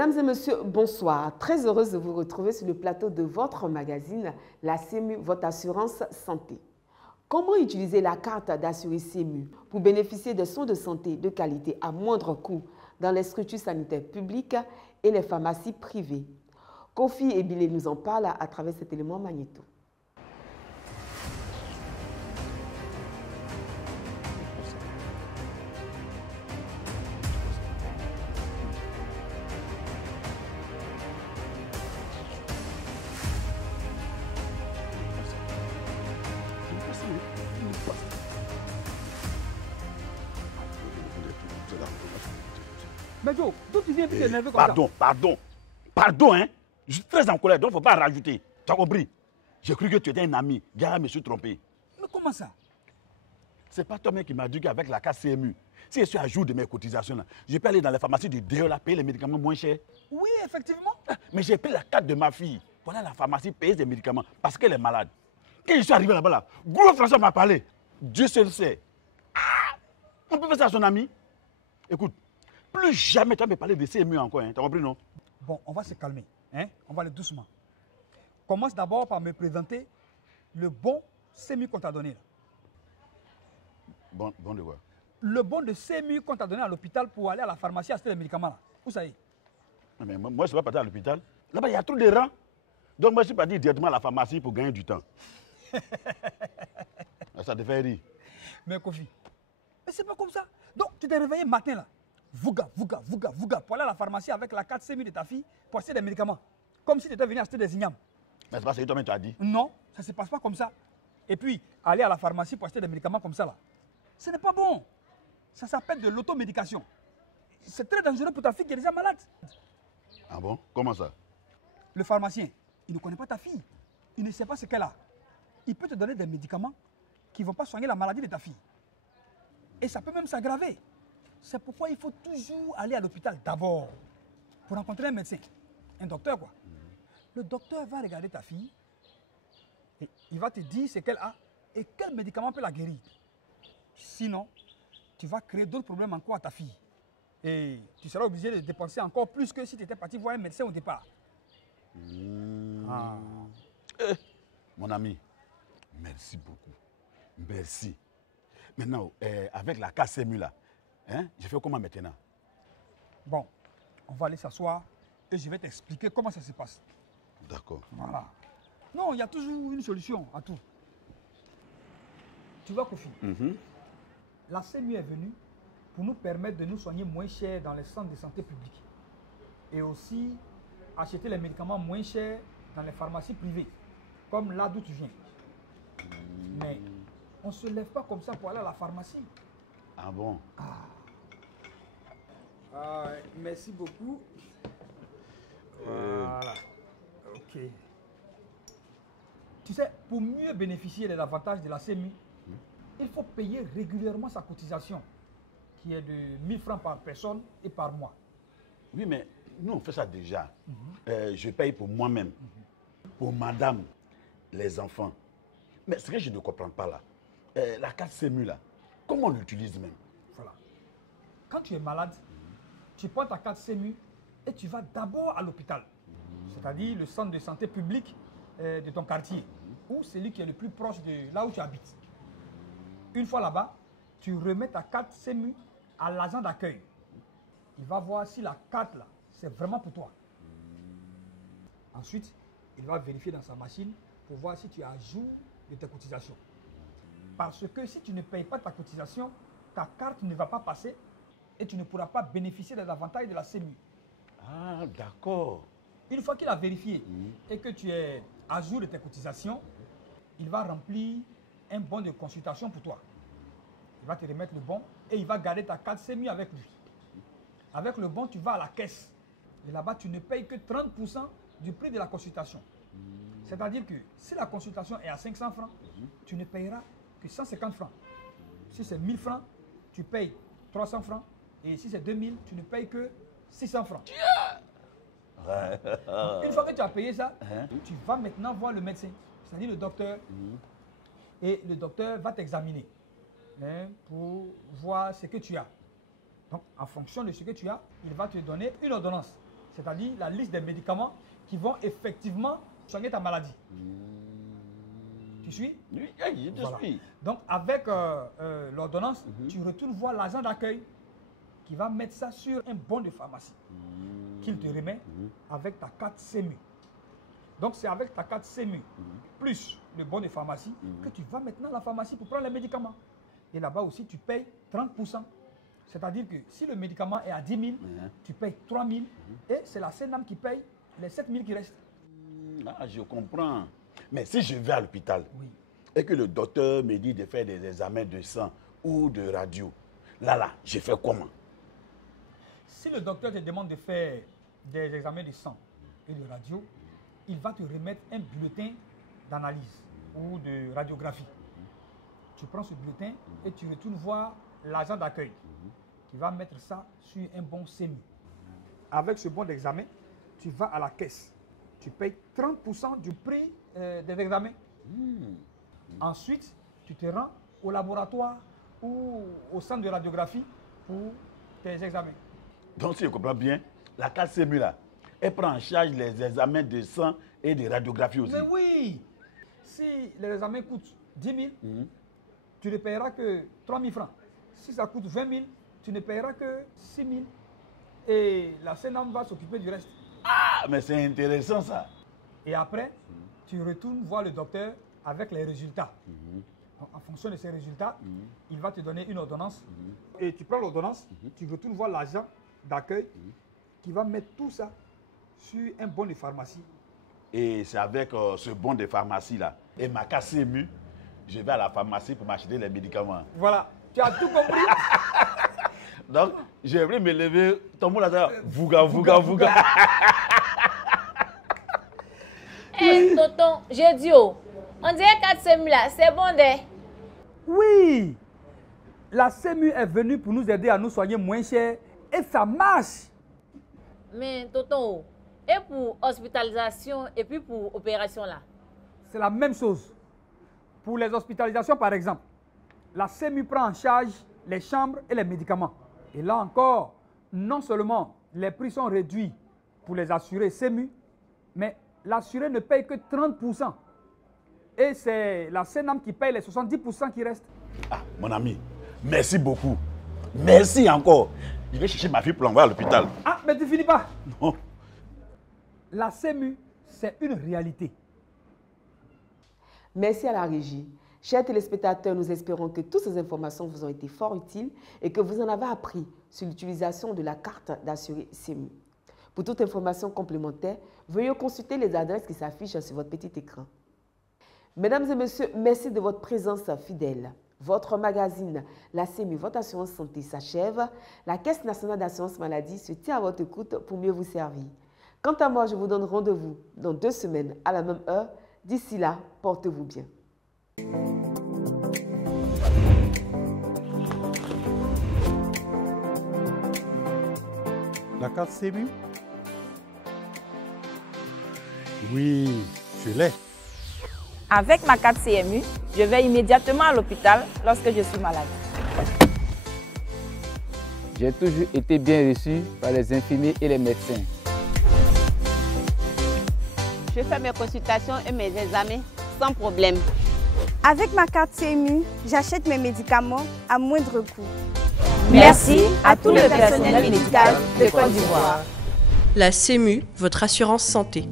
Mesdames et messieurs, bonsoir. Très heureuse de vous retrouver sur le plateau de votre magazine, la CMU, votre assurance santé. Comment utiliser la carte d'assuré CMU pour bénéficier des soins de santé de qualité à moindre coût dans les structures sanitaires publiques et les pharmacies privées? Kofi Ebile nous en parle à travers cet élément magnéto. Mais Joe, d'où tu viens puis t'énerver comme ça? Pardon, hein. Je suis très en colère, donc il ne faut pas rajouter. Tu as compris? J'ai cru que tu étais un ami. Gars, je me suis trompé. Mais comment ça? C'est pas toi-même qui m'a dit qu'avec la carte CMU, si je suis à jour de mes cotisations, là, je peux aller dans les pharmacies du DE, là, payer les médicaments moins chers. Oui, effectivement. Mais j'ai pris la carte de ma fille pour aller à la pharmacie payer des médicaments parce qu'elle est malade. Quand je suis arrivé là-bas, là, gros François m'a parlé. Dieu seul sait. Ah, on peut faire ça à son ami? Écoute, plus jamais tu vas me parler de CMU encore, hein. T'as compris, non? Bon, on va se calmer. Hein? On va aller doucement. Commence d'abord par me présenter le bon CMU qu'on t'a donné. Là. Bon de quoi? Le bon de CMU qu'on t'a donné à l'hôpital pour aller à la pharmacie acheter les médicaments. Là. Où ça y est? Mais moi, je ne suis pas parti à l'hôpital. Là-bas, il y a trop de rangs. Donc, moi, je suis parti directement à la pharmacie pour gagner du temps. Ça te fait rire. Mais Kofi, mais c'est pas comme ça. Donc, tu t'es réveillé matin là. Vouga, pour aller à la pharmacie avec la carte CMU de ta fille pour acheter des médicaments. Comme si tu étais venu acheter des ignames. Mais c'est pas ce que toi-même tu as dit. Non, ça ne se passe pas comme ça. Et puis, aller à la pharmacie pour acheter des médicaments comme ça là, ce n'est pas bon. Ça s'appelle de l'automédication. C'est très dangereux pour ta fille qui est déjà malade. Ah bon? Comment ça? Le pharmacien, il ne connaît pas ta fille. Il ne sait pas ce qu'elle a. Il peut te donner des médicaments qui ne vont pas soigner la maladie de ta fille. Et ça peut même s'aggraver. C'est pourquoi il faut toujours aller à l'hôpital d'abord pour rencontrer un médecin, un docteur quoi. Le docteur va regarder ta fille et il va te dire ce qu'elle a et quel médicament peut la guérir. Sinon, tu vas créer d'autres problèmes encore à ta fille. Et tu seras obligé de dépenser encore plus que si tu étais parti voir un médecin au départ. Mon ami, merci beaucoup. Merci. Maintenant, avec la carte CMU là, hein, je fais comment maintenant? Bon, on va aller s'asseoir et je vais t'expliquer comment ça se passe. D'accord. Voilà. Non, il y a toujours une solution à tout. Tu vois, Kofi, la CMU est venue pour nous permettre de nous soigner moins cher dans les centres de santé publics. Et aussi acheter les médicaments moins chers dans les pharmacies privées, comme là d'où tu viens. Mais on ne se lève pas comme ça pour aller à la pharmacie. Ah bon? Merci beaucoup. Voilà. Ok. Tu sais, pour mieux bénéficier de l'avantage de la CMU, il faut payer régulièrement sa cotisation, qui est de 1 000 francs par personne et par mois. Oui, mais nous, on fait ça déjà. Je paye pour moi-même, pour madame, les enfants. Mais ce que je ne comprends pas là, la carte CMU là, comment on l'utilise même? Voilà. Quand tu es malade, tu prends ta carte CMU et tu vas d'abord à l'hôpital, c'est-à-dire le centre de santé public de ton quartier, ou celui qui est le plus proche de là où tu habites. Une fois là-bas, tu remets ta carte CMU à l'agent d'accueil. Il va voir si la carte là, c'est vraiment pour toi. Ensuite, il va vérifier dans sa machine pour voir si tu es à jour de tes cotisations. Parce que si tu ne payes pas ta cotisation, ta carte ne va pas passer et tu ne pourras pas bénéficier des avantages de la CMU. Ah, d'accord. Une fois qu'il a vérifié et que tu es à jour de tes cotisations, il va remplir un bon de consultation pour toi. Il va te remettre le bon et il va garder ta carte CMU avec lui. Avec le bon, tu vas à la caisse. Et là-bas, tu ne payes que 30% du prix de la consultation. C'est-à-dire que si la consultation est à 500 francs, tu ne payeras que 150 francs. Si c'est 1000 francs, tu payes 300 francs. Et si c'est 2000, tu ne payes que 600 francs. Une fois que tu as payé ça, tu vas maintenant voir le médecin, c'est-à-dire le docteur. Et le docteur va t'examiner pour voir ce que tu as. Donc, en fonction de ce que tu as, il va te donner une ordonnance. c'est-à-dire la liste des médicaments qui vont effectivement soigner ta maladie. Tu suis? Oui, je te suis. Donc, avec l'ordonnance, tu retournes voir l'agent d'accueil qui va mettre ça sur un bon de pharmacie qu'il te remet avec ta carte CEMU. Donc, c'est avec ta carte CEMU plus le bon de pharmacie que tu vas maintenant à la pharmacie pour prendre les médicaments. Et là-bas aussi, tu payes 30%. C'est-à-dire que si le médicament est à 10 000, tu payes 3 000 et c'est la CNAM qui paye les 7 000 qui restent. Ah, je comprends. Mais si je vais à l'hôpital et que le docteur me dit de faire des examens de sang ou de radio, là, je fais comment? Si le docteur te demande de faire des examens de sang et de radio, il va te remettre un bulletin d'analyse ou de radiographie. Tu prends ce bulletin et tu retournes voir l'agent d'accueil qui va mettre ça sur un bon CEMU. Avec ce bon d'examen, tu vas à la caisse. Tu payes 30% du prix des examens. Ensuite, tu te rends au laboratoire ou au centre de radiographie pour tes examens. Donc, si je comprends bien, la carte CEMU là, elle prend en charge les examens de sang et de radiographie aussi. Mais oui! Si les examens coûtent 10 000, tu ne paieras que 3 000 francs. Si ça coûte 20 000, tu ne paieras que 6 000. Et la CNAM va s'occuper du reste. Ah, mais c'est intéressant ça. Et après, tu retournes voir le docteur avec les résultats. Donc, en fonction de ces résultats, il va te donner une ordonnance. Et tu prends l'ordonnance, tu retournes voir l'agent d'accueil qui va mettre tout ça sur un bon de pharmacie. Et c'est avec ce bon de pharmacie là et ma carte CEMU, je vais à la pharmacie pour m'acheter les médicaments. Voilà, tu as tout compris. Donc, j'aimerais me lever, ton mot là, vouga. Hé, tonton, j'ai dit, on dirait 4 CEMU là, c'est bon de. Oui, la CEMU est venue pour nous aider à nous soigner moins cher et ça marche. Mais tonton, et pour hospitalisation et puis pour opération là? C'est la même chose. Pour les hospitalisations par exemple, la CEMU prend en charge les chambres et les médicaments. Et là encore, non seulement les prix sont réduits pour les assurés CEMU, mais l'assuré ne paye que 30%. Et c'est la CNAM qui paye les 70% qui restent. Ah, mon ami, merci beaucoup. Merci encore. Je vais chercher ma fille pour l'envoyer à l'hôpital. Ah, mais tu finis pas. Non. La CEMU, c'est une réalité. Merci à la régie. Chers téléspectateurs, nous espérons que toutes ces informations vous ont été fort utiles et que vous en avez appris sur l'utilisation de la carte d'assuré CEMU. Pour toute information complémentaire, veuillez consulter les adresses qui s'affichent sur votre petit écran. Mesdames et messieurs, merci de votre présence fidèle. Votre magazine, la CEMU, votre assurance santé s'achève. La Caisse nationale d'assurance maladie se tient à votre écoute pour mieux vous servir. Quant à moi, je vous donne rendez-vous dans 2 semaines à la même heure. D'ici là, portez-vous bien. La carte CEMU? Oui, je l'ai. Avec ma carte CMU, je vais immédiatement à l'hôpital lorsque je suis malade. J'ai toujours été bien reçu par les infirmiers et les médecins. Je fais mes consultations et mes examens sans problème. Avec ma carte CMU, j'achète mes médicaments à moindre coût. Merci à tout le personnel médical de Côte d'Ivoire. La CEMU, votre assurance santé.